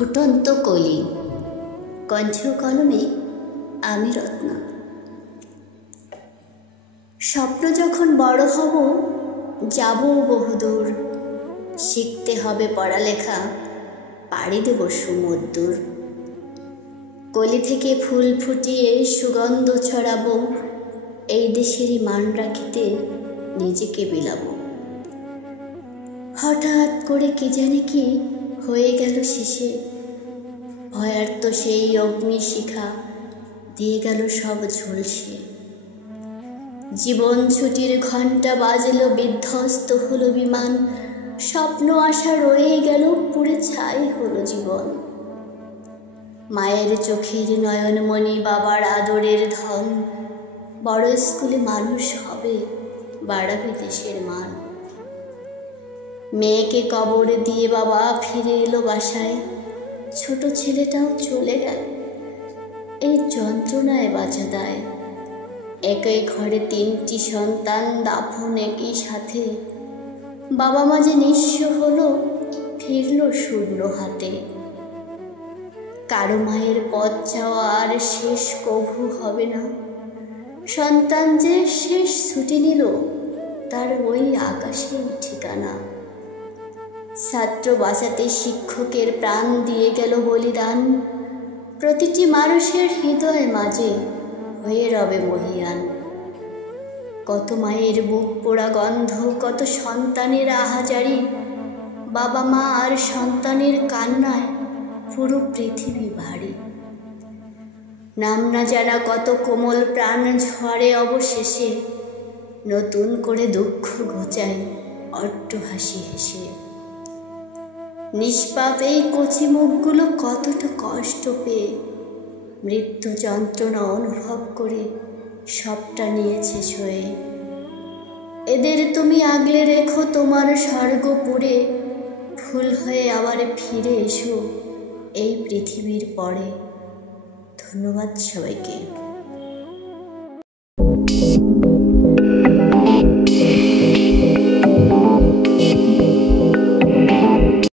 ফুটন্ত কলি, কণ্ঠ কলমে আমি রত্না। স্বপ্ন যখন বড় হব, যাব বহুদূর, শিখতে হবে পড়ালেখা, পাড়ি দেব সমুদ্র। কলি থেকে ফুল ফুটিয়ে সুগন্ধ ছড়াবো, এই দেশেরই মান রাখিতে নিজেকে বিলাবো। হঠাৎ করে কে জানে কি হয়ে গেল শেষে, ভয়ার্ত সেই অগ্নিশিখা দিয়ে গেল সব ঝলসে। জীবন ছুটির ঘণ্টা বাজলো, বিধ্বস্ত হলো বিমান, স্বপ্ন আশা রয়ে গেল, পুড়ে ছাই হলো জীবন। মায়ের চোখের নয়নমণি, বাবার আদরের ধন, বড় স্কুলে মানুষ হবে, বাড়াবে দেশের মান। মেয়েকে কবর দিয়ে বাবা ফিরে এলো বাসায়, ছোট ছেলেটাও চলে গেল, এই যন্ত্রণায় বাঁচা দায়। একই ঘরে তিনটি সন্তান, দাফন একই সাথে, বাবা মা যে নিঃস্ব হলো, ফিরল শূন্য হাতে। কারো মায়ের পথ চাওয়া আর শেষ কভু হবে না, সন্তান যে শেষ ছুটি নিল, তার ওই আকাশেই ঠিকানা। ছাত্র বাঁচাতে শিক্ষকের প্রাণ দিয়ে গেল বলিদান, প্রতিটি মানুষের হৃদয় মাঝে হয়ে রবে মহিয়ান। কত মায়ের বুক পোড়া গন্ধ, কত সন্তানের আহাজারি, বাবা মা আর সন্তানের কান্নায় পুরো পৃথিবী ভারী। নাম না জানা কত কোমল প্রাণ ঝরে অবশেষে, নতুন করে দুঃখ ঘোচায় অট্ট হাসি হেসে। নিষ্পাপ এই কচি মুখগুলো কতটা কষ্ট পেয়ে, মৃত্যু যন্ত্রণা অনুভব করে সবটা নিয়েছে সয়ে। এদের তুমি আগলে রেখো তোমার স্বর্গপুরে, ফুল হয়ে আবার ফিরে এসো এই পৃথিবীর পরে। ধন্যবাদ সবাইকে।